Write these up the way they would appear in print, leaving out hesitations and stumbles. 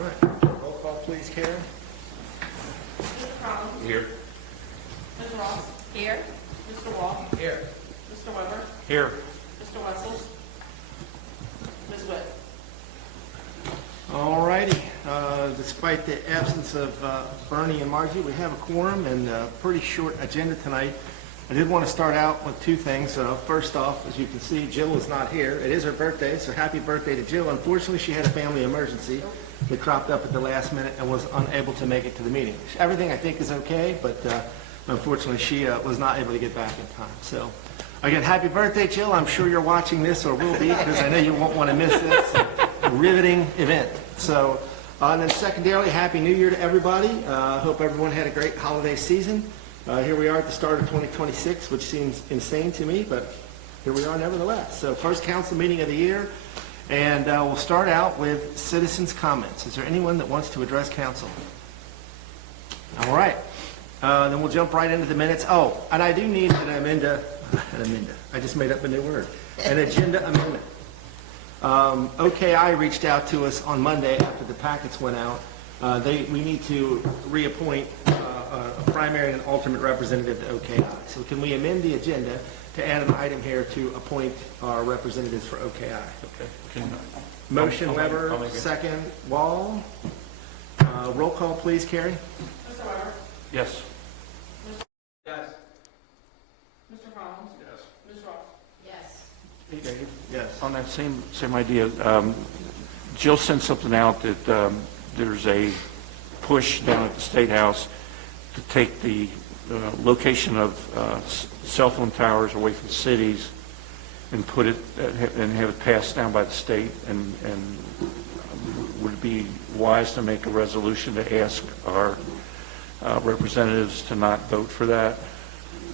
All right. Roll call, please, Karen. Mr. Collins? Here. Ms. Ross? Here. Mr. Wall? Here. Mr. Weber? Here. Mr. Wessels? Ms. Witt? All righty. Despite the absence of Bernie and Margie, we have a quorum and a pretty short agenda tonight. I did want to start out with two things. First off, as you can see, Jill is not here. It is her birthday, so happy birthday to Jill. Unfortunately, she had a family emergency that cropped up at the last minute and was unable to make it to the meeting. Everything, I think, is okay, but unfortunately, she was not able to get back in time. So, again, happy birthday, Jill. I'm sure you're watching this or will be, because I know you won't want to miss this. A riveting event. So, and then secondarily, Happy New Year to everybody. Hope everyone had a great holiday season. Here we are at the start of 2026, which seems insane to me, but here we are nevertheless. So first council meeting of the year, and we'll start out with citizens' comments. Is there anyone that wants to address council? All right. Then we'll jump right into the minutes. Oh, and I do need an amendment. I just made up a new word. An agenda amendment. OKI reached out to us on Monday after the packets went out. We need to reappoint a primary and alternate representative to OKI. So can we amend the agenda to add an item here to appoint our representatives for OKI? Okay. Motion I'll Weber, make it. second Wall. Roll call, please, Carrie. Mr. Weber? Yes. Yes. Mr. Collins? Yes. Ms. Ross? Yes. Hey, Dave. Yes. On that same idea, Jill sent something out that there's a push down at the State House to take the location of cell phone towers away from cities and put it and have it passed down by the state. And would it be wise to make a resolution to ask our representatives to not vote for that,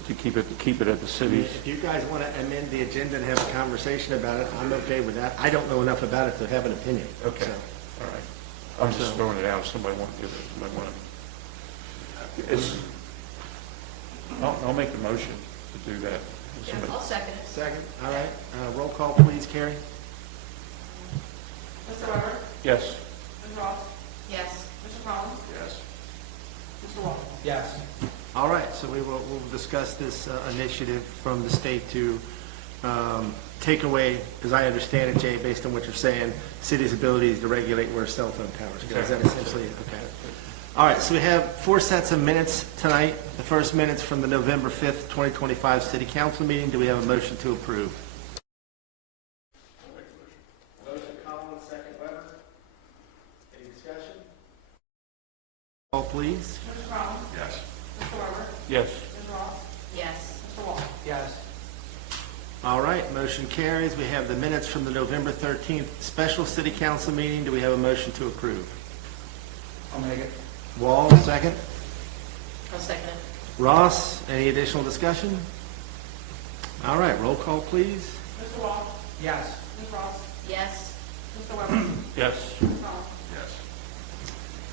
to keep it at the cities? If you guys want to amend the agenda and have a conversation about it, I'm okay with that. I don't know enough about it to have an opinion. Okay. So, All right. I'm just throwing it out. If somebody wants to, I'll make the motion to do that. If somebody- I'll second it. Second. All right. Roll call, please, Carrie. Mr. Weber? Yes. Ms. Ross? Yes. Mr. Collins? Yes. Mr. Wall? Yes. All right. So we'll discuss this initiative from the state to take away, as I understand it, Jay, based on what you're saying, cities' abilities to regulate where cell phone towers go. Is that essentially it? Okay. All right, so we have 4 sets of minutes tonight. The first minutes from the November 5th, 2025 City Council meeting. Do we have a motion to approve? Motion Collins, second Weber. Any discussion? Call, please. Mr. Collins? Yes. Mr. Weber? Yes. Ms. Ross? Yes. Mr. Wall? Yes. All right, motion carries. We have the minutes from the November 13th special City Council meeting. Do we have a motion to approve? I'll make it. Wall, second. I'll second it. Ross, any additional discussion? All right, roll call, please. Mr. Wall? Yes. Ms. Ross? Yes. Mr. Weber? Yes. Ms. Collins? Yes.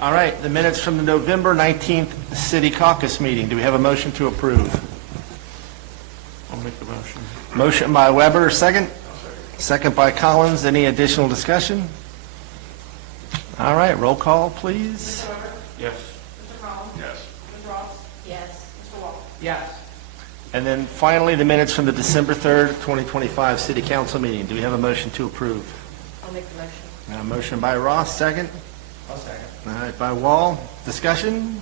All right, the minutes from the November 19th City Caucus meeting. Do we have a motion to approve? I'll make the motion. Motion by Weber, second. Second by Collins. Any additional discussion? All right, roll call, please. Mr. Weber? Yes. Mr. Collins? Yes. Ms. Ross? Yes. Mr. Wall? Yes. And then finally, the minutes from the December 3rd, 2025 City Council meeting. Do we have a motion to approve? I'll make the motion. Motion by Ross, second. I'll second. All right, by Wall. Discussion?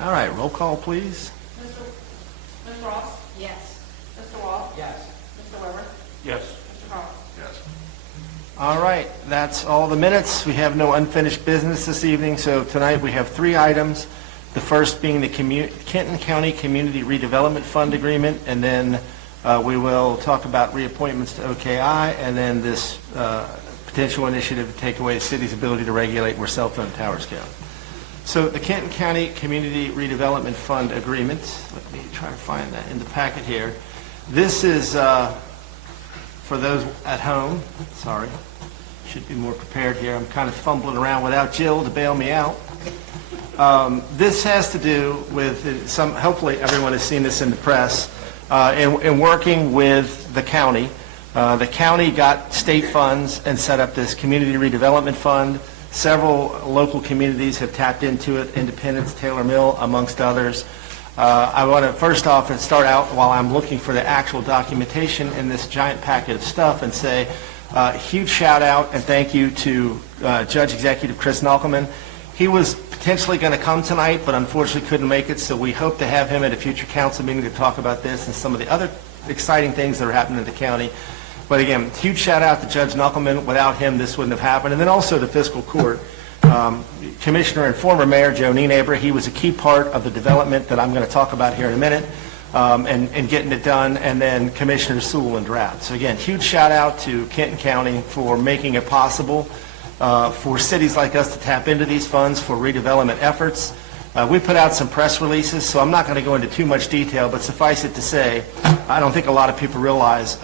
All right, roll call, please. Ms. Ross? Yes. Mr. Wall? Yes. Mr. Weber? Yes. Mr. Collins? Yes. All right, that's all the minutes. We have no unfinished business this evening, so tonight we have 3 items. The first being the Kenton County Community Redevelopment Fund Agreement, and then we will talk about reappointments to OKI, and then this potential initiative to take away the city's ability to regulate where cell phone towers go. So the Kenton County Community Redevelopment Fund Agreement, let me try to find that in the packet here. This is, for those at home, sorry, should be more prepared here. I'm kind of fumbling around without Jill to bail me out. This has to do with some, hopefully everyone has seen this in the press, in working with the county. The county got state funds and set up this community redevelopment fund Several local communities have tapped into it, Independence, Taylor Mill, amongst others. I want to first off start out while I'm looking for the actual documentation in this giant packet of stuff and say huge shout out and thank you to Judge Executive Chris Knockelman. He was potentially going to come tonight, but unfortunately couldn't make it, so we hope to have him at a future council meeting to talk about this and some of the other exciting things that are happening in the county. But again, huge shout out to Judge Knockelman. Without him, this wouldn't have happened. And then also the fiscal court. Commissioner and former Mayor Joe Nienaber, he was a key part of the development that I'm going to talk about here in a minute, and getting it done, and then Commissioner Sewell and Drought. So again, huge shout out to Kenton County for making it possible for cities like us to tap into these funds for redevelopment efforts. We put out some press releases, so I'm not going to go into too much detail, but suffice it to say, I don't think a lot of people realize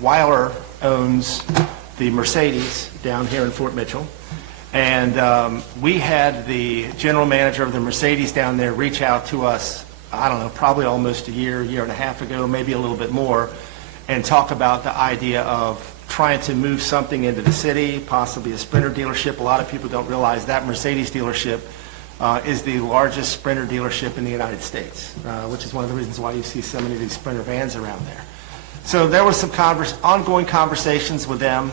Weiler owns the Mercedes down here in Fort Mitchell. And we had the general manager of the Mercedes down there reach out to us, I don't know, probably almost a year and a half ago, maybe a little bit more, and talk about the idea of trying to move something into the city, possibly a Sprinter dealership. A lot of people don't realize that Mercedes dealership is the largest Sprinter dealership in the United States, which is one of the reasons why you see so many of these Sprinter vans around there. So there was some ongoing conversations with them,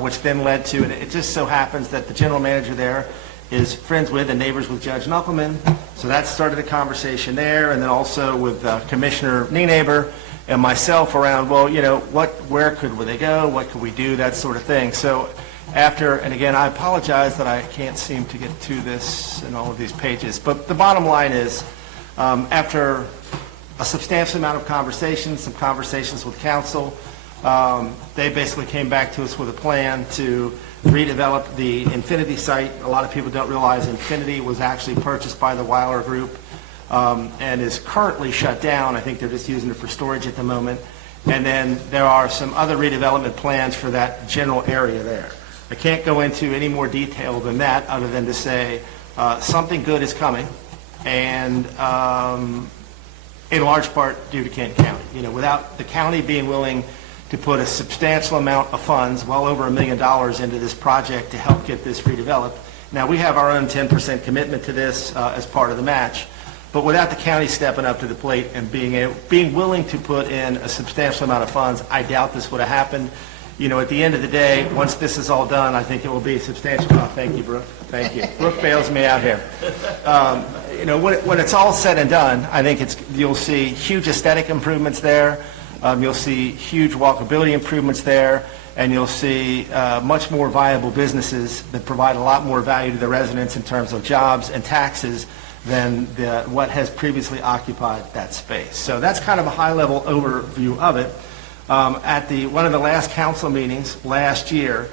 which then led to, and it just so happens that the general manager there is friends with and neighbors with Judge Knockelman. So that started a conversation there, and then also with Commissioner Nienaber and myself around, well, you know, where could they go? What could we do? That sort of thing. So after, and again, I apologize that I can't seem to get to this in all of these pages, but the bottom line is, after a substantial amount of conversations, some conversations with council, they basically came back to us with a plan to redevelop the Infinity site. A lot of people don't realize Infinity was actually purchased by the Weiler Group and is currently shut down. I think they're just using it for storage at the moment. And then there are some other redevelopment plans for that general area there. I can't go into any more detail than that other than to say something good is coming, and in large part due to Kenton County. You know, without the county being willing to put a substantial amount of funds, well over $1 million, into this project to help get this redeveloped. Now, we have our own 10% commitment to this as part of the match, but without the county stepping up to the plate and being willing to put in a substantial amount of funds, I doubt this would have happened. You know, at the end of the day, once this is all done, I think it will be substantial. Oh, thank you, Brooke. Thank you. Brooke bails me out here. You know, when it's all said and done, I think you'll see huge aesthetic improvements there. You'll see huge walkability improvements there, and you'll see much more viable businesses that provide a lot more value to the residents in terms of jobs and taxes than what has previously occupied that space. So that's kind of a high-level overview of it. At one of the last council meetings last year,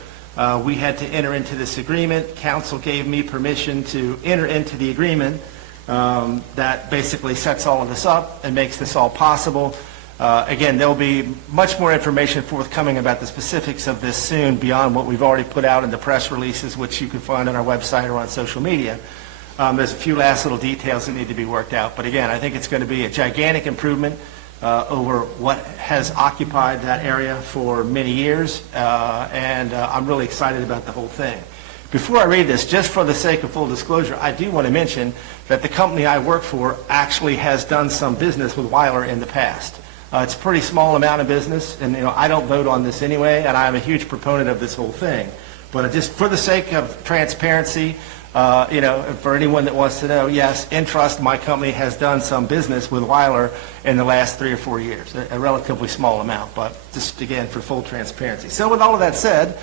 we had to enter into this agreement. Council gave me permission to enter into the agreement that basically sets all of this up and makes this all possible. Again, there'll be much more information forthcoming about the specifics of this soon beyond what we've already put out in the press releases, which you can find on our website or on social media. There's a few last little details that need to be worked out. But again, I think it's going to be a gigantic improvement over what has occupied that area for many years, and I'm really excited about the whole thing. Before I read this, just for the sake of full disclosure, I do want to mention that the company I work for actually has done some business with Weiler in the past. It's a pretty small amount of business, and you know, I don't vote on this anyway, and I'm a huge proponent of this whole thing. But just for the sake of transparency, you know, for anyone that wants to know, yes, in trust, my company has done some business with Weiler in the last 3 or 4 years, a relatively small amount, but just again for full transparency. So with all of that said,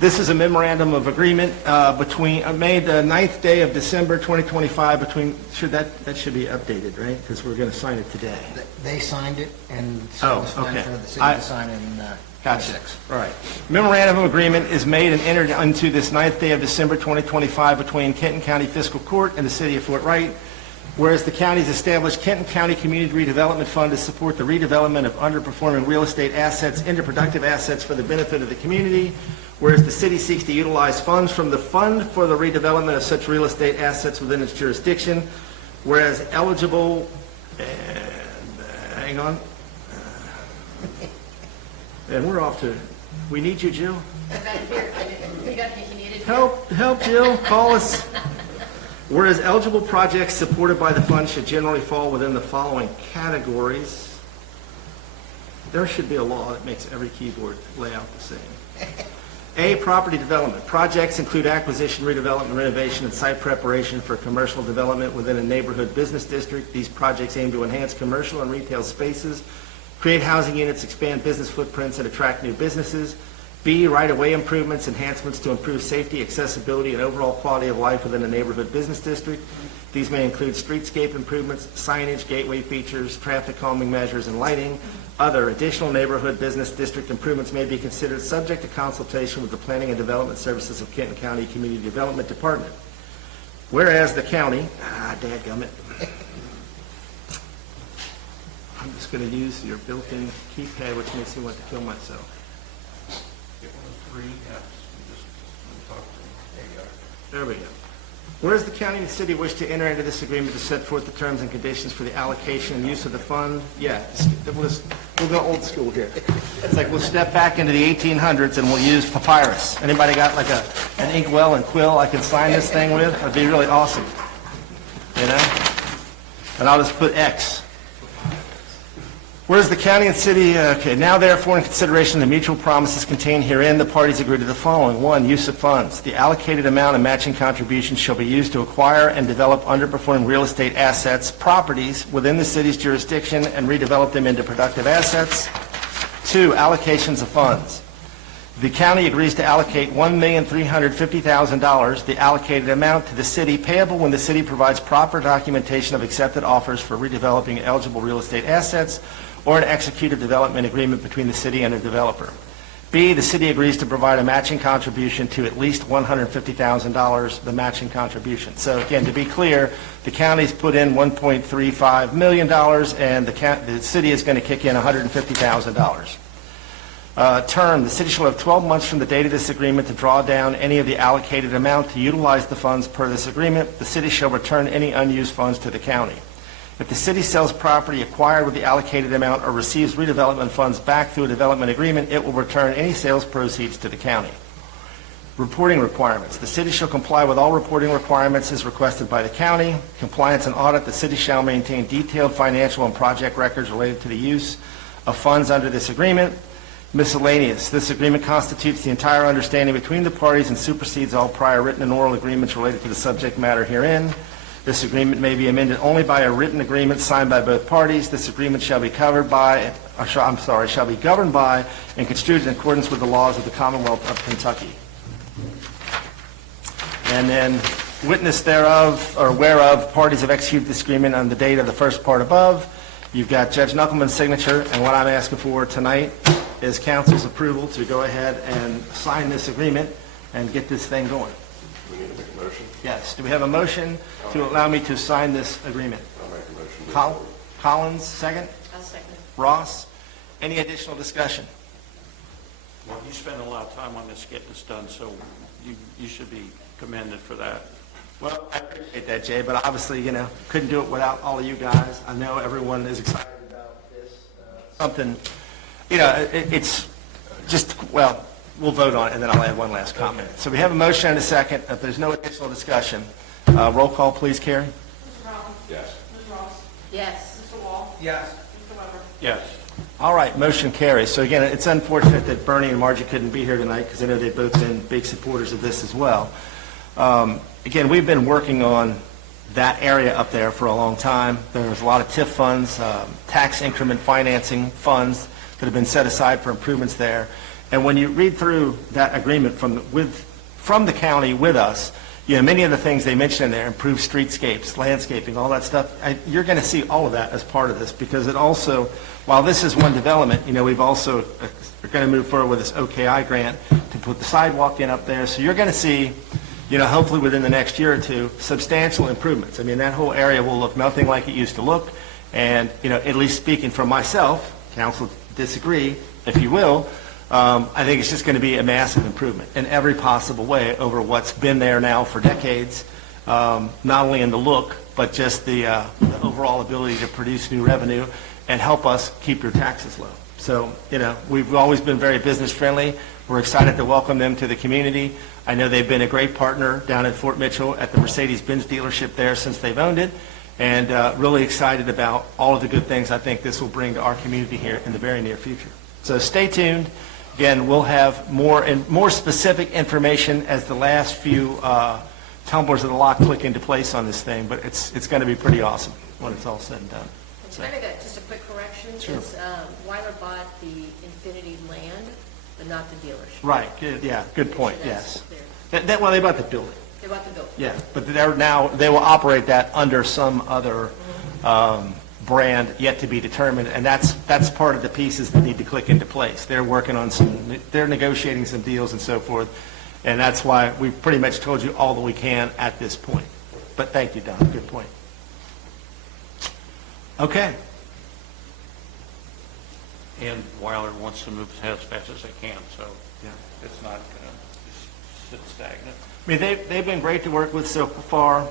this is a memorandum of agreement made the 9th day of December 2025 that should be updated, right? Because we're going to sign it today. They signed it, and so it's time for the city to sign in Gotcha. 26. All right. Memorandum of agreement is made and entered into this 9th day of December 2025 between Kenton County Fiscal Court and the City of Fort Wright, whereas the county's established Kenton County Community Redevelopment Fund to support the redevelopment of underperforming real estate assets into productive assets for the benefit of the community, whereas the city seeks to utilize funds from the Fund for the redevelopment of such real estate assets within its jurisdiction, whereas eligible, hang on, And we're off to, we need you, Jill. You needed Help, Jill, call us. Whereas eligible projects supported by the fund should generally fall within the following categories. There should be a law that makes every keyboard layout the same. A, property development. Projects include acquisition, redevelopment, renovation, and site preparation for commercial development within a neighborhood business district. These projects aim to enhance commercial and retail spaces, create housing units, expand business footprints, and attract new businesses. B, right-of-way improvements, enhancements to improve safety, accessibility, and overall quality of life within a neighborhood business district. These may include streetscape improvements, signage, gateway features, traffic calming measures, and lighting. Other additional neighborhood business district improvements may be considered subject to consultation with the Planning and Development Services of Kenton County Community Development Department. Whereas the county, dadgummit, I'm just going to use your built-in keypad, which makes me want to kill myself. Get one of 3 Fs and just talk to them. There we go. Whereas the county and the city wish to enter into this agreement to set forth the terms and conditions for the allocation and use of the fund, we'll go old school here. It's like we'll step back into the 1800s and we'll use papyrus. Anybody got like an inkwell and quill I can sign this thing with? That'd be really awesome. You know? And I'll just put X. Whereas the county and city, now therefore in consideration of the mutual promises contained herein, the parties agree to the following. 1, use of funds. The allocated amount of matching contributions shall be used to acquire and develop underperforming real estate assets, properties within the city's jurisdiction and redevelop them into productive assets. 2, allocations of funds. The county agrees to allocate $1,350,000, the allocated amount, to the city payable when the city provides proper documentation of accepted offers for redeveloping eligible real estate assets or an executed development agreement between the city and a developer. B, the city agrees to provide a matching contribution to at least $150,000, the matching contribution. So again, to be clear, the county's put in $1.35 million and the city is going to kick in $150,000. Term, the city shall have 12 months from the date of this agreement to draw down any of the allocated amount to utilize the funds per this agreement. The city shall return any unused funds to the county. If the city sells property acquired with the allocated amount or receives redevelopment funds back through a development agreement, it will return any sales proceeds to the county. Reporting requirements. The city shall comply with all reporting requirements as requested by the county. Compliance and audit. The city shall maintain detailed financial and project records related to the use of funds under this agreement. Miscellaneous. This agreement constitutes the entire understanding between the parties and supersedes all prior written and oral agreements related to the subject matter herein. This agreement may be amended only by a written agreement signed by both parties. This agreement shall be shall be governed by and construed in accordance with the laws of the Commonwealth of Kentucky. And then, witness thereof, or whereof, parties have executed this agreement on the date of the first part above. You've got Judge Knuckleman's signature, and what I'm asking for tonight is council's approval to go ahead and sign this agreement and get this thing going. We need to make a motion. Yes. Do we have a motion to allow me to sign this agreement? I'll make a motion. Collins, second. I'll second it. Ross, any additional discussion? Well, you spend a lot of time on this, getting this done, so you should be commended for that. Well, I appreciate that, Jay, but obviously, couldn't do it without all of you guys. I know everyone is excited about this. Something, it's just, well, we'll vote on it, and then I'll add one last comment. So we have a motion and a second. If there's no additional discussion, roll call, please, Carrie. Mr. Rollins? Yes. Ms. Ross? Yes. Mr. Wall? Yes. Mr. Weber? Yes. All right, motion carries. So again, it's unfortunate that Bernie and Margie couldn't be here tonight because I know they've both been big supporters of this as well. Again, we've been working on that area up there for a long time. There's a lot of TIF funds, tax increment financing funds that have been set aside for improvements there. And when you read through that agreement from the county with us, many of the things they mention in there, improved streetscapes, landscaping, all that stuff, you're going to see all of that as part of this because it also, while this is one development, we've also are going to move forward with this OKI grant to put the sidewalk in up there. So you're going to see, hopefully within the next year or two, substantial improvements. I mean, that whole area will look nothing like it used to look. And, at least speaking for myself, council disagree, if you will, I think it's just going to be a massive improvement in every possible way over what's been there now for decades, not only in the look, but just the overall ability to produce new revenue and help us keep your taxes low. So, we've always been very business friendly. We're excited to welcome them to the community. I know they've been a great partner down at Fort Mitchell at the Mercedes-Benz dealership there since they've owned it, and really excited about all of the good things I think this will bring to our community here in the very near future. So stay tuned. Again, we'll have more specific information as the last few tumblers of the lock click into place on this thing, but it's going to be pretty awesome when it's all said and done. Can I make just a quick correction? Sure. It's, Weiler bought the Infinity land, but not the dealership. Right, good, yeah, good point, yes. That's Well, they bought the building. They bought the building. Yeah, but they will operate that under some other brand yet to be determined, and that's part of the pieces that need to click into place. They're working on they're negotiating some deals and so forth, and that's why we've pretty much told you all that we can at this point. But thank you, Don, good point. Okay. And Weiler wants to move as fast as they can, so Yeah. it's not going to sit stagnant. I mean, they've been great to work with so far.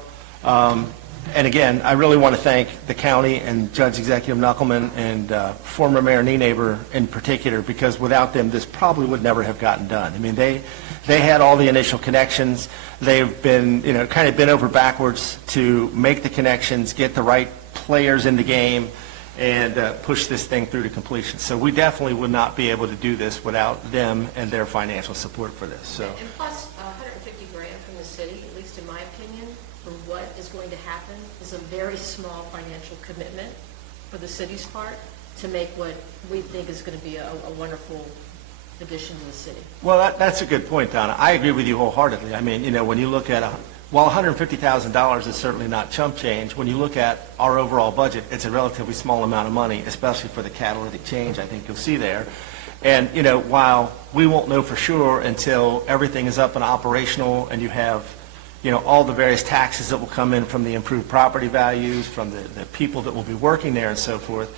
And again, I really want to thank the county and Judge Executive Knuckleman and former Mayor Nienaber in particular, because without them, this probably would never have gotten done. I mean, they had all the initial connections. They've been, kind of bent over backwards to make the connections, get the right players in the game, and push this thing through to completion. So we definitely would not be able to do this without them and their financial support for this. So. And plus, 150 grand from the city, at least in my opinion, for what is going to happen, is a very small financial commitment for the city's part to make what we think is going to be a wonderful addition to the city. Well, that's a good point, Donna. I agree with you wholeheartedly. I mean, when you look at, while $150,000 is certainly not chump change, when you look at our overall budget, it's a relatively small amount of money, especially for the catalytic change I think you'll see there. And, while we won't know for sure until everything is up and operational and you have, all the various taxes that will come in from the improved property values, from the people that will be working there and so forth,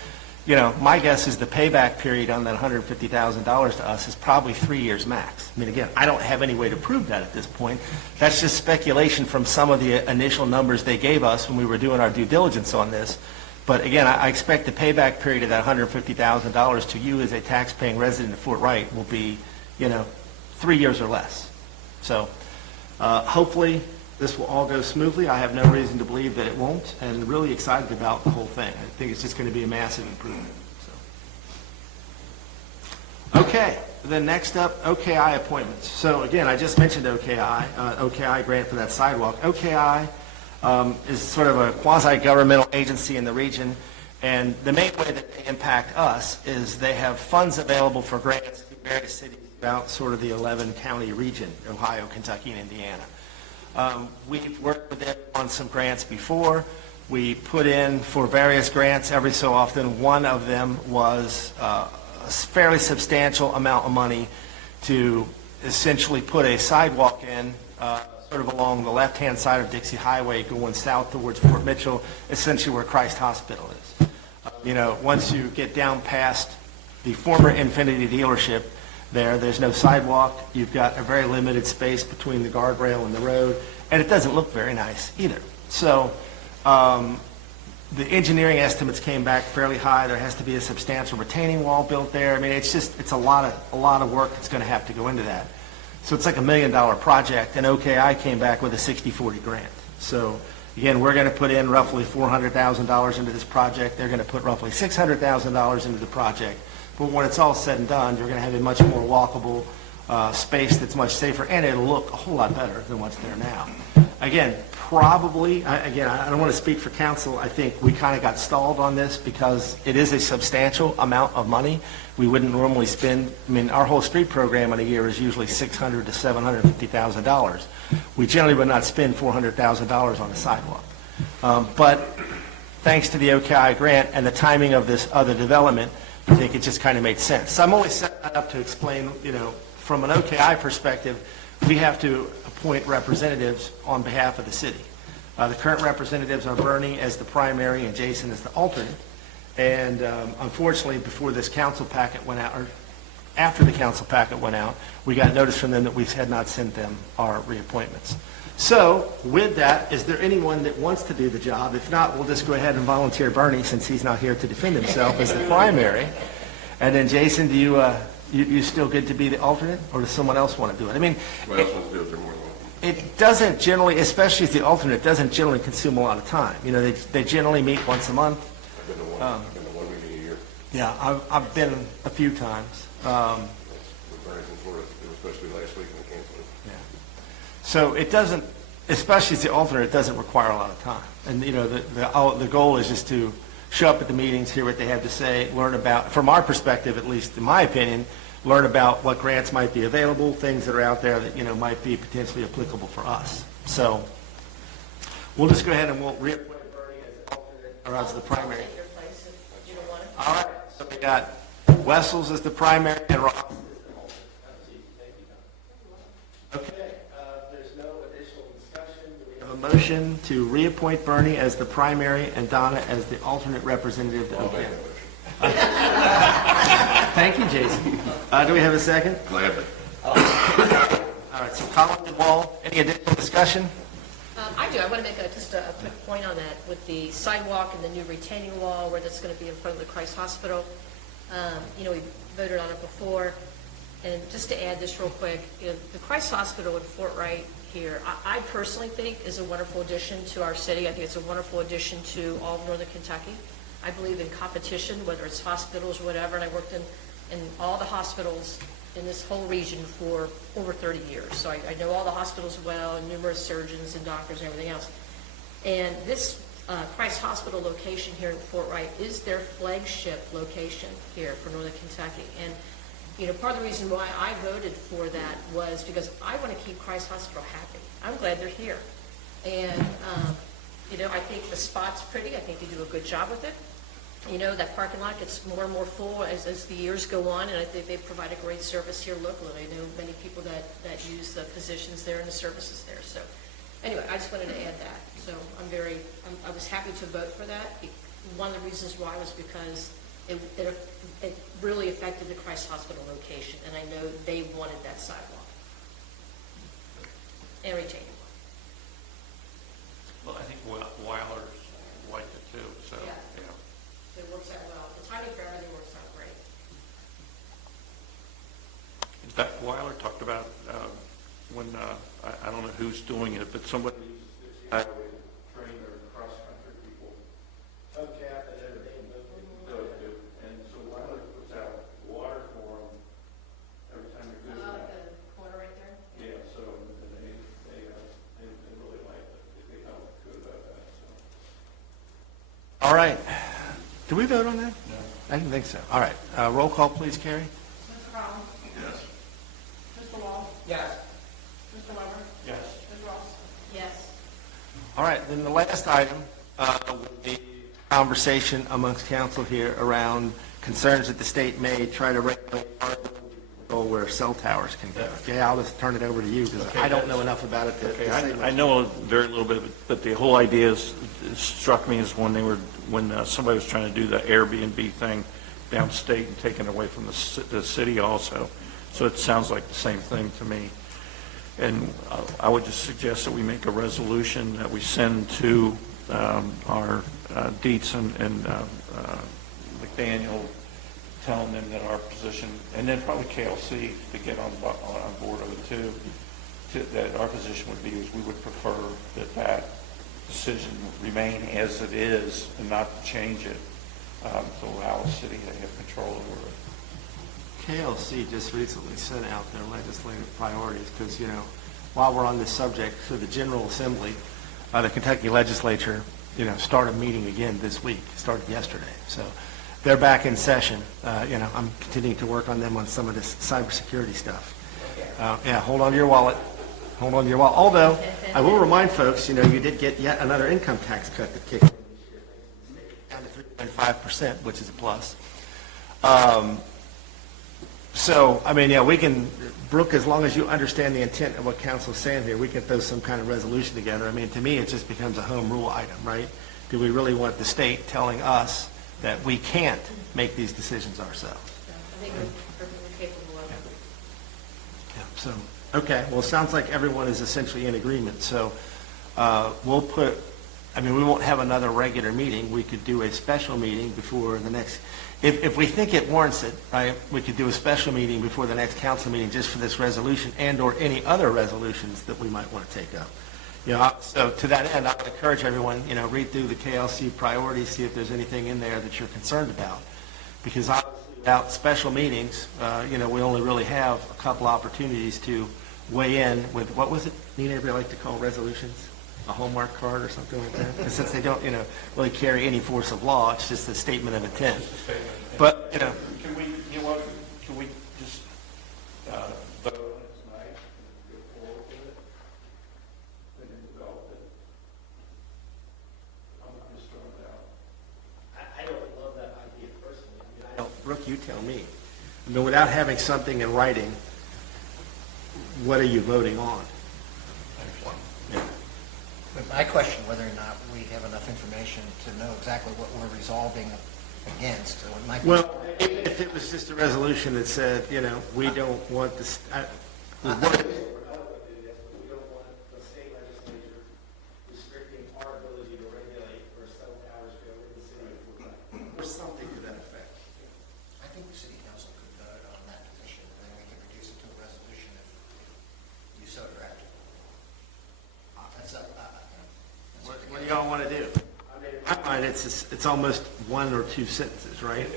my guess is the payback period on that $150,000 to us is probably 3 years max. I mean, again, I don't have any way to prove that at this point. That's just speculation from some of the initial numbers they gave us when we were doing our due diligence on this. But again, I expect the payback period of that $150,000 to you as a tax-paying resident of Fort Wright will be, 3 years or less. So hopefully this will all go smoothly. I have no reason to believe that it won't, and really excited about the whole thing. I think it's just going to be a massive improvement. So. Okay, then next up, OKI appointments. So again, I just mentioned OKI, OKI grant for that sidewalk. OKI is sort of a quasi-governmental agency in the region, and the main way that they impact us is they have funds available for grants to various cities throughout sort of the 11-county region, Ohio, Kentucky, and Indiana. We've worked with them on some grants before. We put in for various grants every so often. One of them was a fairly substantial amount of money to essentially put a sidewalk in sort of along the left-hand side of Dixie Highway going south towards Fort Mitchell, essentially where Christ Hospital is. Once you get down past the former Infinity dealership, there's no sidewalk. You've got a very limited space between the guardrail and the road, and it doesn't look very nice either. So the engineering estimates came back fairly high. There has to be a substantial retaining wall built there. I mean, it's a lot of work that's going to have to go into that. So it's like $1 million project, and OKI came back with a 60-40 grant. So again, we're going to put in roughly $400,000 into this project. They're going to put roughly $600,000 into the project. But when it's all said and done, you're going to have a much more walkable space that's much safer, and it'll look a whole lot better than what's there now. Again, probably, I don't want to speak for council. I think we kind of got stalled on this because it is a substantial amount of money. We wouldn't normally spend, our whole street program in a year is usually $600,000 to $750,000. We generally would not spend $400,000 on a sidewalk. But thanks to the OKI grant and the timing of this other development, I think it just kind of made sense. So I'm only setting that up to explain, from an OKI perspective, we have to appoint representatives on behalf of the city. The current representatives are Bernie as the primary and Jason as the alternate. And unfortunately, before this council packet went out, or after the council packet went out, we got notice from them that we had not sent them our reappointments. So with that, is there anyone that wants to do the job? If not, we'll just go ahead and volunteer Bernie, since he's not here to defend himself, as the primary. And then Jason, do you still good to be the alternate, or does someone else want to do it? I mean, What else wants to do it, they're more than welcome. it doesn't generally, especially as the alternate, it doesn't generally consume a lot of time. You know, they generally meet once a month. I've been to one meeting a year. Yeah, I've been a few times. With Bernie in Florida, it was supposed to be last week and they canceled it. Yeah. So it doesn't, especially as the alternate, it doesn't require a lot of time. And, you know, the goal is just to show up at the meetings, hear what they have to say, learn about, from our perspective, at least in my opinion, learn about what grants might be available, things that are out there that, you know, might be potentially applicable for us. So we'll just go ahead and we'll reappoint Bernie as the alternate, or as the primary. I'll take your place if you don't want it. All right, so we got Wessels as the primary and Ross as the alternate. Okay, if there's no additional discussion, do we have a motion to reappoint Bernie as the primary and Donna as the alternate representative to I'll make OPM? that motion. Thank you, Jason. Do we have a second? Gladly. All right, so Colin and Wall, any additional discussion? I do. I want to make just a quick point on that with the sidewalk and the new retaining wall where that's going to be in front of the Christ Hospital. You know, we voted on it before. And just to add this real quick, you know, the Christ Hospital in Fort Wright here, I personally think is a wonderful addition to our city. I think it's a wonderful addition to all of Northern Kentucky. I believe in competition, whether it's hospitals or whatever, and I worked in all the hospitals in this whole region for over 30 years. So I know all the hospitals well, and numerous surgeons and doctors and everything else. And this Christ Hospital location here in Fort Wright is their flagship location here for Northern Kentucky. And you know, part of the reason why I voted for that was because I want to keep Christ Hospital happy. I'm glad they're here. And, you know, I think the spot's pretty. I think they do a good job with it. You know, that parking lot gets more and more full as the years go on, and I think they provide a great service here locally. I know many people that use the positions there and the services there. So anyway, I just wanted to add that. So I was happy to vote for that. One of the reasons why was because it really affected the Christ Hospital location, and I know they wanted that sidewalk and retaining wall. Well, I think Weiler's liked it too, so, Yeah. yeah. So it works out well. The timing for everything works out great. In fact, Weiler talked about when, I don't know who's doing it, but somebody train their cross-country people. Hubcap and everything, and so Weiler puts out water for them every time they go out. The corner right there? Yeah, so they really like it. They felt good about that, so. All right. Did we vote on that? No. I didn't think so. All right. Roll call, please, Carrie. Mr. Collins? Yes. Mr. Wall? Yes. Mr. Weber? Yes. Ms. Ross? Yes. All right, then the last item would be conversation amongst council here around concerns that the state may try to regulate or where cell towers can go. Okay, I'll just turn it over to you because I don't know enough about it to Okay, say much. I know very little bit of it, but the whole idea struck me as when somebody was trying to do the Airbnb thing downstate and taking it away from the city also. So it sounds like the same thing to me. And I would just suggest that we make a resolution that we send to our Dietz and McDaniel, telling them that our position, and then probably KLC to get on board of it too, that our position would be is we would prefer that decision remain as it is and not to change it to allow the city to have control over it. KLC just recently sent out their legislative priorities because, you know, while we're on this subject, so the General Assembly, the Kentucky Legislature, you know, started meeting again this week, started yesterday. So they're back in session. You know, I'm continuing to work on them on some of this cybersecurity stuff. Yeah, hold on to your wallet. Hold on to your wallet. Although, I will remind folks, you know, you did get yet another income tax cut that kicked in this year, down to 3.5%, which is a plus. So, I mean, yeah, we can, Brooke, as long as you understand the intent of what council's saying here, we can throw some kind of resolution together. I mean, to me, it just becomes a home rule item, right? Do we really want the state telling us that we can't make these decisions ourselves? I think we're capable of it. Yeah, so, okay, well, it sounds like everyone is essentially in agreement. So we'll put, I mean, we won't have another regular meeting. We could do a special meeting before the next if we think it warrants it, right, we could do a special meeting before the next council meeting just for this resolution and/or any other resolutions that we might want to take up. So to that end, I would encourage everyone, read through the KLC priorities, see if there's anything in there that you're concerned about. Because obviously, without special meetings, we only really have a couple opportunities to weigh in with, what was it, Nina, everybody like to call resolutions? A Hallmark card or something like that? Because since they don't, really carry any force of law, it's just a statement of intent. But, Can we, can we just vote on it tonight and go forward with it? And then develop it? I'm just throwing it out. I don't love that idea personally. I don't, Brooke, you tell me. Without having something in writing, what are you voting on? Yeah. But I question whether or not we have enough information to know exactly what we're resolving against. So it might be. Well, if it was just a resolution that said, we don't want this, we don't want the state legislature restricting our ability to regulate or cell towers go in the city of Fort Wright, or something to that effect. I think the city council could vote on that position, and then we can reduce it to a resolution if you so direct. That's up. What do y'all want to do? I mean, in my mind, it's almost one or two sentences, right?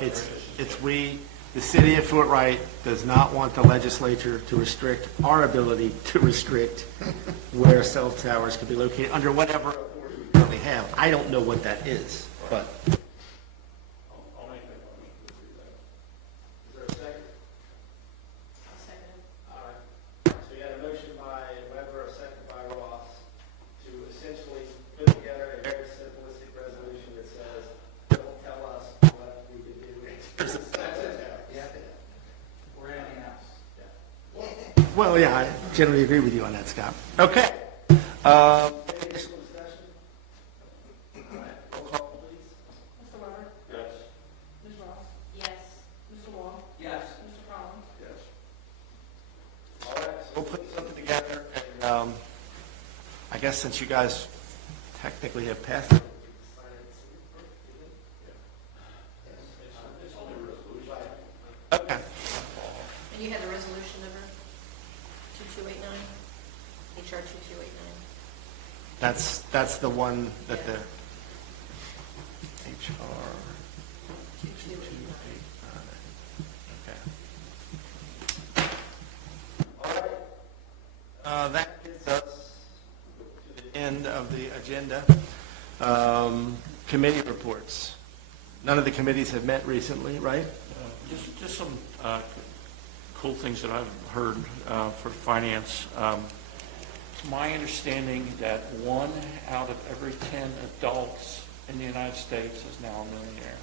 It's we, the city of Fort Wright does not want the legislature to restrict our ability to restrict where cell towers could be located under whatever authority we currently have. I don't know what that is, but. I'll make that motion to do that. Is there a second? I'll second it. All right. So you had a motion by Weber, a second by Ross, to essentially put together a very simplistic resolution that says, don't tell us what we can do. That's it. Or anything else. Well, yeah, I generally agree with you on that, Scott. Okay. Any additional discussion? All right, roll call, please. Mr. Weber? Yes. Ms. Ross? Yes. Mr. Wall? Yes. Mr. Collins? Yes. All right, so we'll put something together, and I guess since you guys technically have passed it. Okay. And you had the resolution number 2289? HR 2289? That's the one that the HR. 2289. Okay. All right. That gets us to the end of the agenda. Committee reports. None of the committees have met recently, right? Just some cool things that I've heard for finance. It's my understanding that 1 out of every 10 adults in the United States is now a millionaire.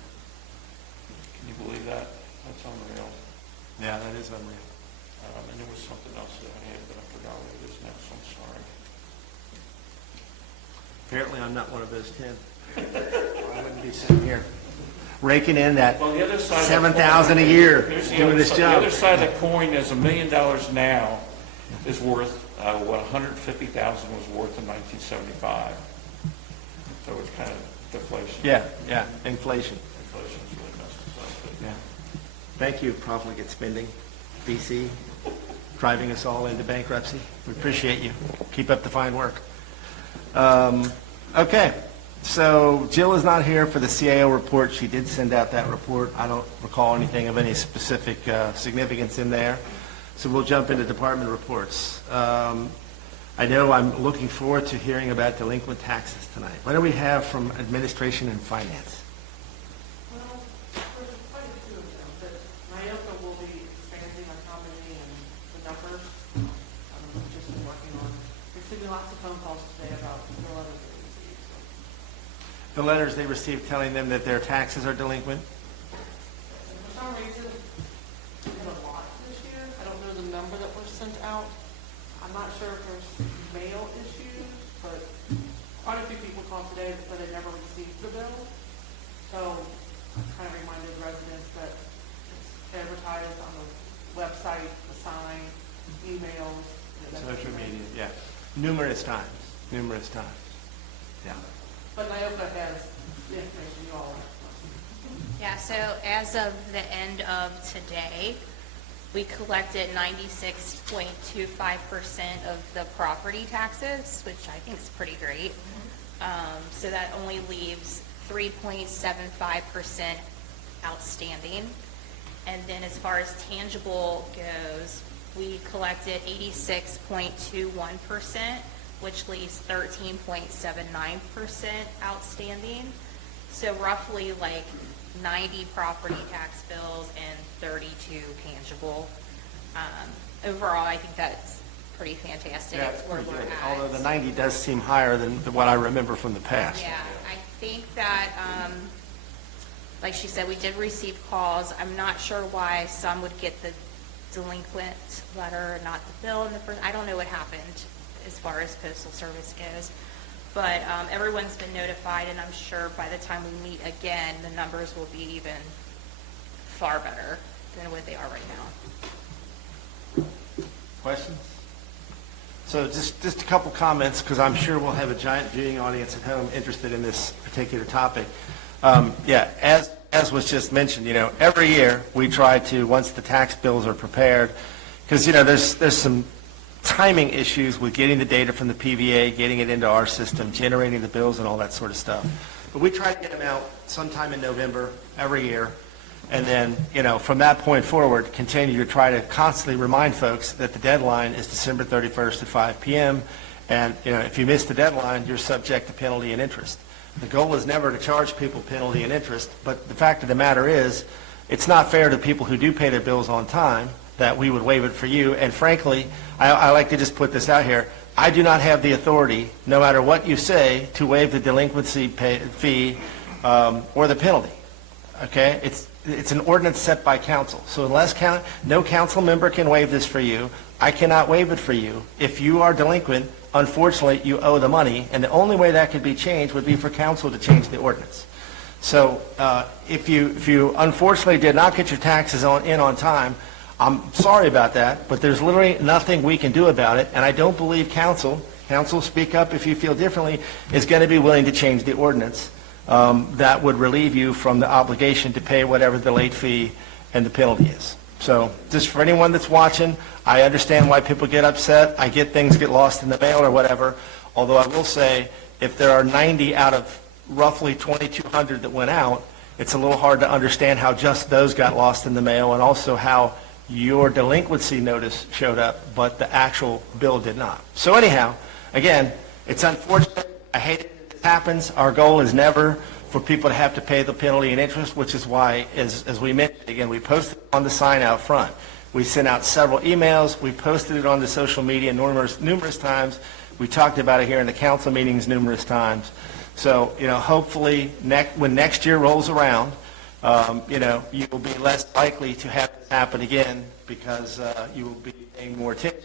Can you believe that? That's unreal. Yeah, that is unreal. And there was something else that I had, but I forgot what it is now, so I'm sorry. Apparently, I'm not one of those 10. I wouldn't be sitting here raking in that Well, the other side of the $7,000 a coin- year here's the doing other this side- job. The other side of the coin is $1 million now is worth what $150,000 was worth in 1975. So it's kind of deflation. Yeah, inflation. Inflation's really messed us up. but- Yeah. Thank you, profligate spending, BC, driving us all into bankruptcy. We appreciate you. Keep up the fine work. Okay, so Jill is not here for the CAO report. She did send out that report. I don't recall anything of any specific significance in there. So we'll jump into department reports. I know I'm looking forward to hearing about delinquent taxes tonight. What do we have from administration and finance? Well, there's quite a few of them, but Myoka will be expanding on how many and the numbers. Just been working on, receiving lots of phone calls today about the letters they received. So, The letters they received telling them that their taxes are delinquent? and for some reason, we had a lot this year. I don't know the number that was sent out. I'm not sure if there's mail issues, but quite a few people called today that said they never received the bill. So I kind of reminded residents that it's advertised on the website, the sign, emails. Social media, yeah. Numerous times. Yeah. But Nyoka has the information you all want. Yeah, so as of the end of today, we collected 96.25% of the property taxes, which I think is pretty great. So that only leaves 3.75% outstanding. And then as far as tangible goes, we collected 86.21%, which leaves 13.79% outstanding. So roughly like 90 property tax bills and 32 tangible. Overall, I think that's pretty fantastic. Yeah, it's where pretty we're good. at. Although the 90 does seem higher than what I remember from the past. Yeah, I think that, like she said, we did receive calls. I'm not sure why some would get the delinquent letter, not the bill in the first. I don't know what happened as far as postal service goes. But everyone's been notified, and I'm sure by the time we meet again, the numbers will be even far better than what they are right now. Questions? So just a couple comments, because I'm sure we'll have a giant viewing audience at home interested in this particular topic. Yeah, as was just mentioned, every year we try to, once the tax bills are prepared, because, there's some timing issues with getting the data from the PVA, getting it into our system, generating the bills and all that sort of stuff. But we try to get them out sometime in November every year. And then, from that point forward, continue to try to constantly remind folks that the deadline is December 31st at 5 p.m. And, if you miss the deadline, you're subject to penalty and interest. The goal is never to charge people penalty and interest, but the fact of the matter is, it's not fair to people who do pay their bills on time that we would waive it for you. And frankly, I like to just put this out here. I do not have the authority, no matter what you say, to waive the delinquency fee or the penalty. Okay? It's an ordinance set by council. So unless no council member can waive this for you, I cannot waive it for you. If you are delinquent, unfortunately, you owe the money, and the only way that could be changed would be for council to change the ordinance. So if you unfortunately did not get your taxes in on time, I'm sorry about that, but there's literally nothing we can do about it, and I don't believe council, speak up if you feel differently, is going to be willing to change the ordinance that would relieve you from the obligation to pay whatever the late fee and the penalty is. So just for anyone that's watching, I understand why people get upset. I get things get lost in the mail or whatever, although I will say if there are 90 out of roughly 2,200 that went out, it's a little hard to understand how just those got lost in the mail and also how your delinquency notice showed up, but the actual bill did not. So anyhow, again, it's unfortunate. I hate it that this happens. Our goal is never for people to have to pay the penalty and interest, which is why, as we mentioned, again, we posted on the sign out front. We sent out several emails. We posted it on the social media numerous times. We talked about it here in the council meetings numerous times. So, hopefully when next year rolls around, you will be less likely to have this happen again because you will be paying more attention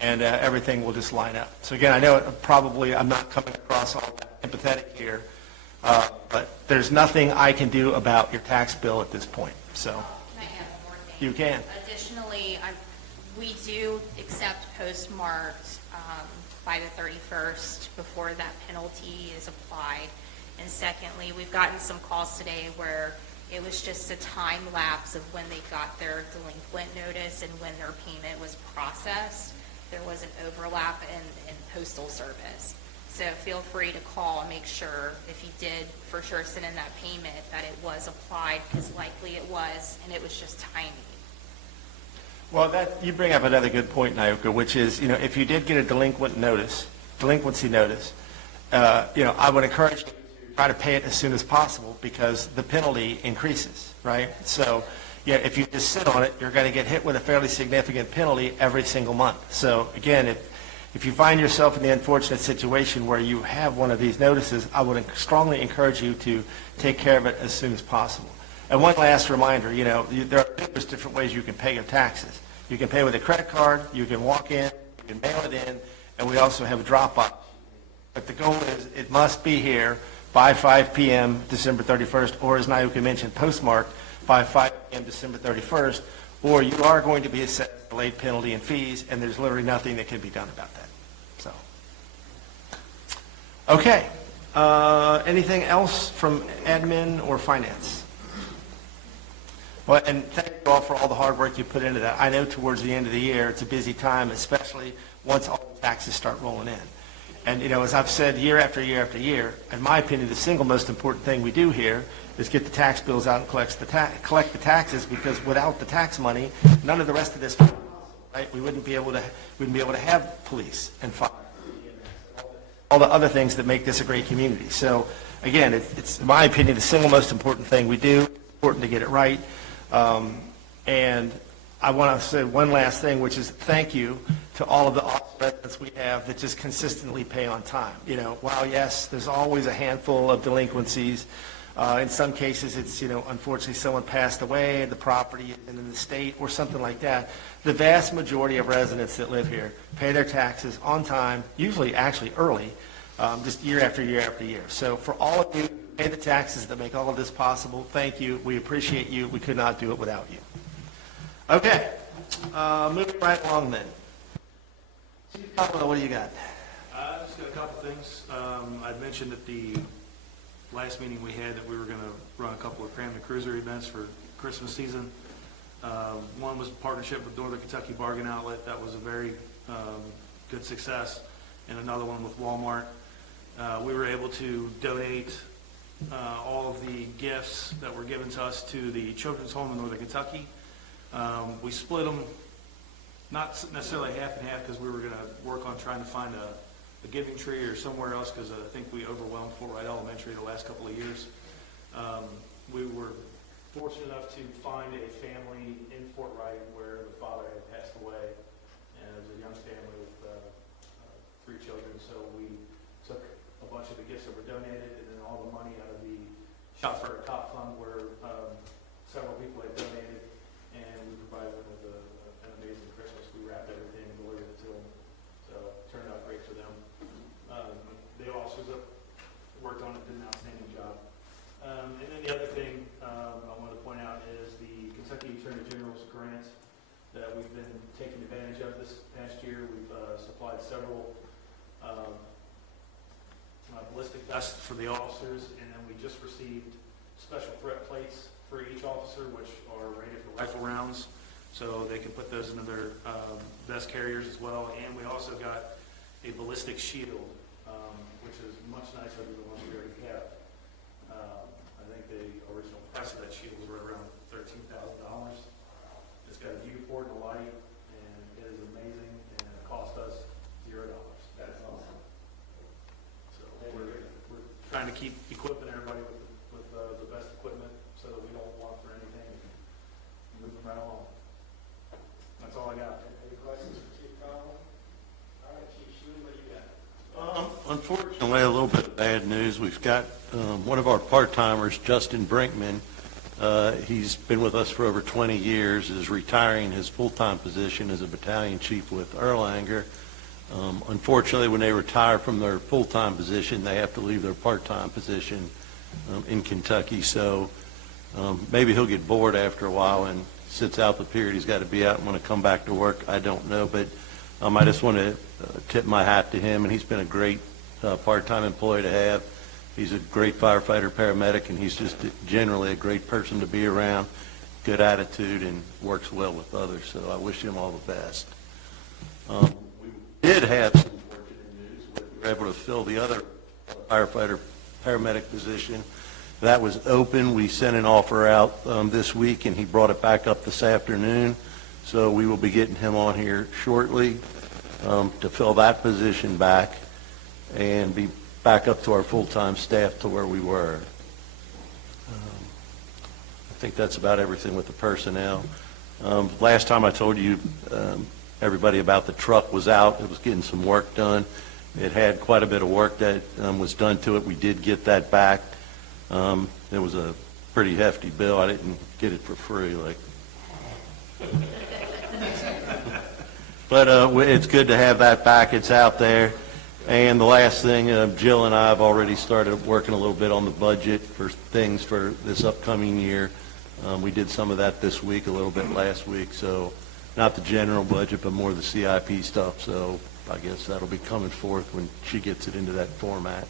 and everything will just line up. So again, I know I'm not coming across all that empathetic here, but there's nothing I can do about your tax bill at this point. So Can I add one more thing? you can. Additionally, we do accept postmarked by the 31st before that penalty is applied. And secondly, we've gotten some calls today where it was just a time lapse of when they got their delinquent notice and when their payment was processed. There was an overlap in postal service. So feel free to call and make sure if you did for sure send in that payment that it was applied, because likely it was, and it was just timing. Well, you bring up another good point, Naoka, which is, if you did get a delinquency notice, I would encourage you to try to pay it as soon as possible because the penalty increases, right? So, if you just sit on it, you're going to get hit with a fairly significant penalty every single month. So, again, if you find yourself in the unfortunate situation where you have one of these notices, I would strongly encourage you to take care of it as soon as possible. And one last reminder, there are numerous different ways you can pay your taxes. You can pay with a credit card, you can walk in, you can mail it in, and we also have a drop box. But the goal is it must be here by 5 p.m. December 31st, or as Naoka mentioned, postmarked by 5 p.m. December 31st, or you are going to be assessed a late penalty and fees, and there's literally nothing that can be done about that. So, okay. Anything else from admin or finance? Well, and thank you all for all the hard work you put into that. I know towards the end of the year, it's a busy time, especially once all the taxes start rolling in. And, as I've said year after year after year, in my opinion, the single most important thing we do here is get the tax bills out and collect the taxes, because without the tax money, none of the rest of this, right? We wouldn't be able to have police and fire, all the other things that make this a great community. So, again, it's in my opinion, the single most important thing we do. It's important to get it right. And I want to say one last thing, which is thank you to all of the residents we have that just consistently pay on time. While yes, there's always a handful of delinquencies. In some cases, it's, unfortunately someone passed away, the property is in the state or something like that. The vast majority of residents that live here pay their taxes on time, usually actually early, just year after year after year. So for all of you who pay the taxes that make all of this possible, thank you. We appreciate you. We could not do it without you. Okay, moving right along then. Chief Coppola, what do you got? Just got a couple things. I'd mentioned at the last meeting we had that we were going to run a couple of Cram the Cruiser events for Christmas season. One was a partnership with Northern Kentucky Bargain Outlet. That was a very good success. And another one with Walmart. We were able to donate all of the gifts that were given to us to the Children's Home in Northern Kentucky. We split them, not necessarily half and half, because we were going to work on trying to find a giving tree or somewhere else, because I think we overwhelmed Fort Wright Elementary the last couple of years. We were fortunate enough to find a family in Fort Wright where the father had passed away, and it was a young family with 3 children. So we took a bunch of the gifts that were donated, and then all the money out of the Shot for a Cop Fund, where several people had donated, and we provided them with an amazing Christmas. We wrapped everything and delivered it to them. So it turned out great for them. The officers that worked on it did an outstanding job. And then the other thing I wanted to point out is the Kentucky Attorney General's grant that we've been taking advantage of this past year. We've supplied several ballistic vests for the officers, and then we just received special threat plates for each officer, which are rated for rifle rounds, so they can put those into their vest carriers as well. And we also got a ballistic shield, which is much nicer than the ones we already have. I think the original price of that shield was right around $13,000. It's got a view port and a light, and it is amazing, and it cost us $0. That's awesome. So we're trying to keep equipping everybody with the best equipment, so that we don't want for anything, and move them right along. That's all I got. Any questions for Chief Coppola? All right, Chief Shuey, what do you got? Unfortunately, a little bit of bad news. We've got one of our part-timers, Justin Brinkman. He's been with us for over 20 years, is retiring his full-time position as a battalion chief with Erlanger. Unfortunately, when they retire from their full-time position, they have to leave their part-time position in Kentucky. So maybe he'll get bored after a while and sits out the period he's got to be out and want to come back to work. I don't know, but I just want to tip my hat to him, and he's been a great part-time employee to have. He's a great firefighter, paramedic, and he's just generally a great person to be around, good attitude, and works well with others. So I wish him all the best. We did have some fortunate news. We were able to fill the other firefighter, paramedic position. That was open. We sent an offer out this week, and he brought it back up this afternoon. So we will be getting him on here shortly to fill that position back and be back up to our full-time staff to where we were. I think that's about everything with the personnel. Last time I told you, everybody about the truck was out. It was getting some work done. It had quite a bit of work that was done to it. We did get that back. It was a pretty hefty bill. I didn't get it for free. But it's good to have that back. It's out there. And the last thing, Jill and I have already started working a little bit on the budget for things for this upcoming year. We did some of that this week, a little bit last week. So not the general budget, but more the CIP stuff. So I guess that'll be coming forth when she gets it into that format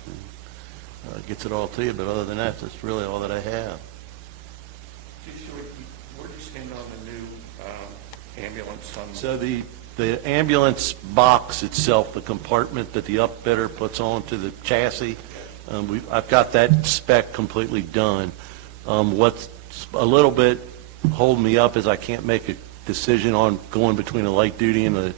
and gets it all to you. But other than that, that's really all that I have. Where did ambulance on? So the ambulance box itself, the compartment that the upfitter puts onto the chassis, I've got that spec completely done. What's a little bit holding me up is I can't make a decision on going between a light duty and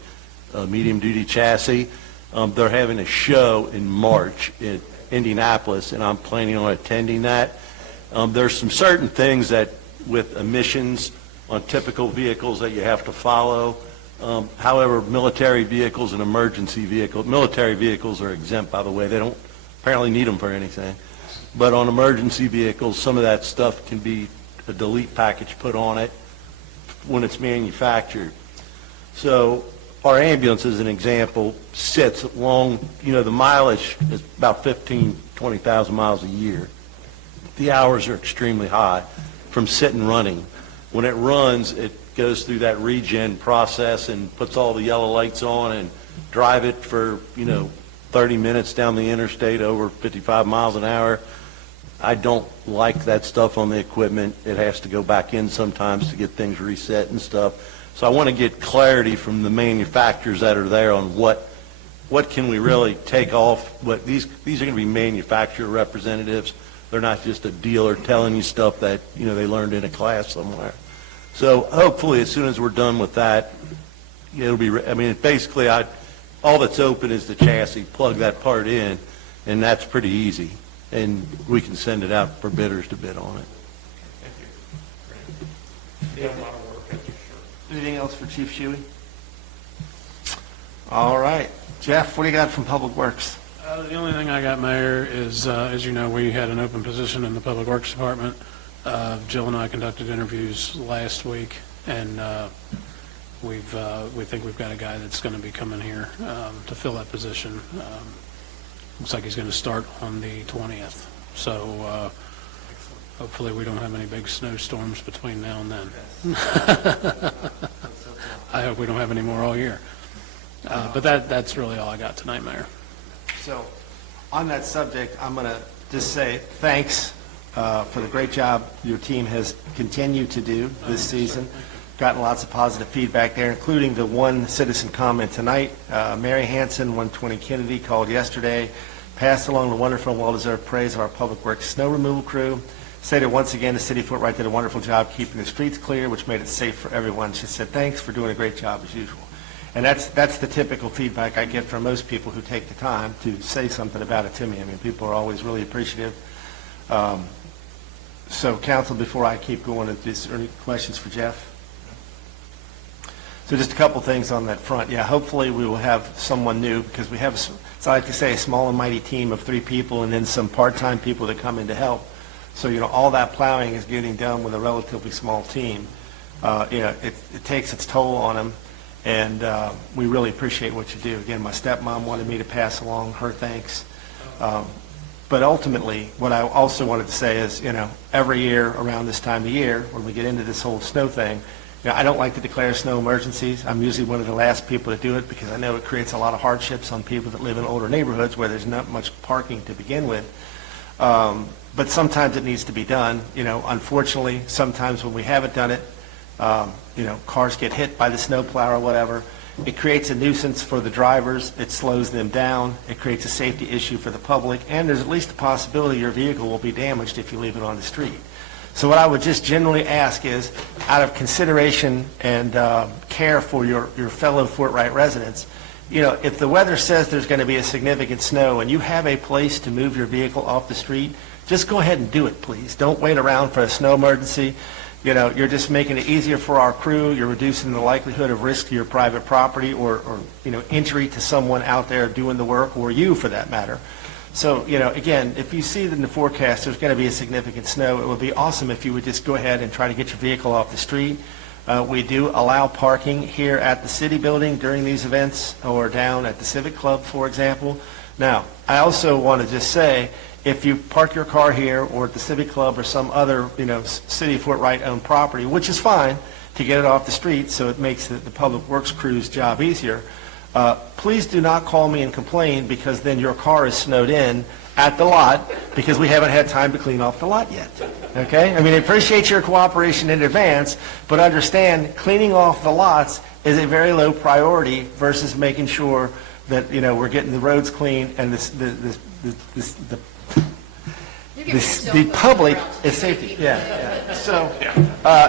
a medium duty chassis. They're having a show in March in Indianapolis, and I'm planning on attending that. There's some certain things that with emissions on typical vehicles that you have to follow. However, military vehicles and emergency vehicles, military vehicles are exempt, by the way. They don't apparently need them for anything. But on emergency vehicles, some of that stuff can be a delete package put on it when it's manufactured. So our ambulance, as an example, sits long, the mileage is about 20,000 miles a year. The hours are extremely high from sitting running. When it runs, it goes through that regen process and puts all the yellow lights on and drive it for, 30 minutes down the interstate over 55 miles an hour. I don't like that stuff on the equipment. It has to go back in sometimes to get things reset and stuff. So I want to get clarity from the manufacturers that are there on what can we really take off. What these are going to be manufacturer representatives. They're not just a dealer telling you stuff that they learned in a class somewhere. So hopefully, as soon as we're done with that, it'll be. Basically, all that's open is the chassis. Plug that part in, and that's pretty easy. And we can send it out for bidders to bid on it. Yeah, a lot of work, that's for sure. Anything else for Chief Shuey? All right. Jeff, what do you got from Public Works? The only thing I got, Mayor, is, as you know, we had an open position in the Public Works Department. Jill and I conducted interviews last week, and we think we've got a guy that's going to be coming here to fill that position. Looks like he's going to start on the 20th. So hopefully we don't have any big snowstorms between now and then. I hope we don't have any more all year. But that's really all I got tonight, Mayor. So, on that subject, I'm going to just say thanks for the great job your team has continued to do this season. Gotten lots of positive feedback there, including the one citizen comment tonight. Mary Hanson, 120 Kennedy, called yesterday, passed along the wonderful and well-deserved praise of our Public Works snow removal crew. Stated once again the City of Fort Wright did a wonderful job keeping the streets clear, which made it safe for everyone. She said, thanks for doing a great job as usual. And that's the typical feedback I get from most people who take the time to say something about it to me. People are always really appreciative. So, Council, before I keep going, is there any questions for Jeff? So just a couple things on that front. Yeah, hopefully we will have someone new, because we have, as I like to say, a small and mighty team of 3 people and then some part-time people that come in to help. So, all that plowing is getting done with a relatively small team. It takes its toll on them. And we really appreciate what you do. Again, my stepmom wanted me to pass along her thanks. But ultimately, what I also wanted to say is, every year around this time of year, when we get into this whole snow thing, I don't like to declare snow emergencies. I'm usually one of the last people to do it because I know it creates a lot of hardships on people that live in older neighborhoods where there's not much parking to begin with. But sometimes it needs to be done. Unfortunately, sometimes when we haven't done it, cars get hit by the snowplow or whatever. It creates a nuisance for the drivers. It slows them down. It creates a safety issue for the public. And there's at least a possibility your vehicle will be damaged if you leave it on the street. So what I would just generally ask is, out of consideration and care for your fellow Fort Wright residents, if the weather says there's going to be a significant snow and you have a place to move your vehicle off the street, just go ahead and do it, please. Don't wait around for a snow emergency. You're just making it easier for our crew. You're reducing the likelihood of risk to your private property or injury to someone out there doing the work, or you for that matter. So, again, if you see that in the forecast there's going to be a significant snow, it would be awesome if you would just go ahead and try to get your vehicle off the street. We do allow parking here at the city building during these events or down at the Civic Club, for example. Now, I also want to just say, if you park your car here or at the Civic Club or some other, City of Fort Wright owned property, which is fine to get it off the street so it makes the Public Works crew's job easier, please do not call me and complain because then your car is snowed in at the lot because we haven't had time to clean off the lot yet. Okay? I mean, I appreciate your cooperation in advance, but understand cleaning off the lots is a very low priority versus making sure that, you know, we're getting the roads clean and the public is safety. Yeah. So,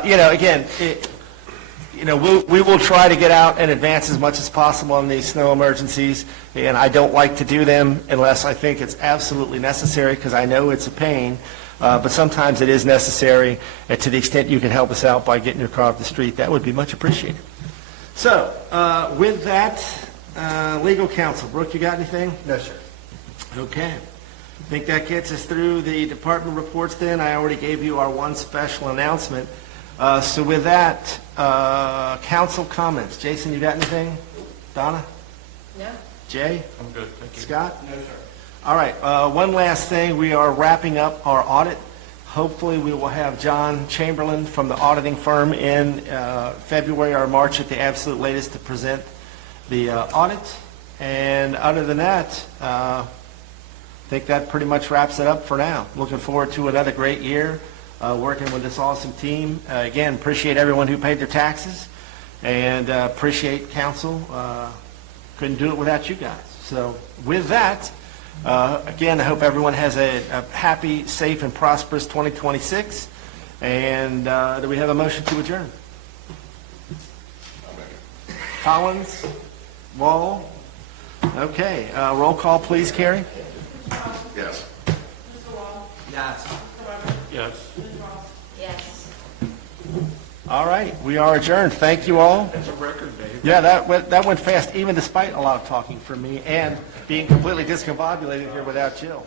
you know, again, you know, we will try to get out in advance as much as possible on these snow emergencies, and I don't like to do them unless I think it's absolutely necessary, because I know it's a pain, but sometimes it is necessary, and to the extent you can help us out by getting your car off the street, that would be much appreciated. So, with that, legal counsel, Brooke, you got anything? No, sir. Okay. I think that gets us through the department reports then. I already gave you our one special announcement. So with that, council comments. Jason, you got anything? Donna? No? Jay? I'm good, thank you. Scott? No, sir. All right, one last thing. We are wrapping up our audit. Hopefully, we will have John Chamberlain from the auditing firm in February or March at the absolute latest to present the audit. And other than that, I think that pretty much wraps it up for now. Looking forward to another great year working with this awesome team. Again, appreciate everyone who paid their taxes, and appreciate council. Couldn't do it without you guys. So with that, again, I hope everyone has a happy, safe, and prosperous 2026. And do we have a motion to adjourn? Collins? Wall? Okay. Roll call, please, Carrie. Yes. Yes. Yes. Yes. All right, we are adjourned. Thank you all. That's a record, Dave. Yeah, that went fast, even despite a lot of talking from me and being completely discombobulated here without Jill.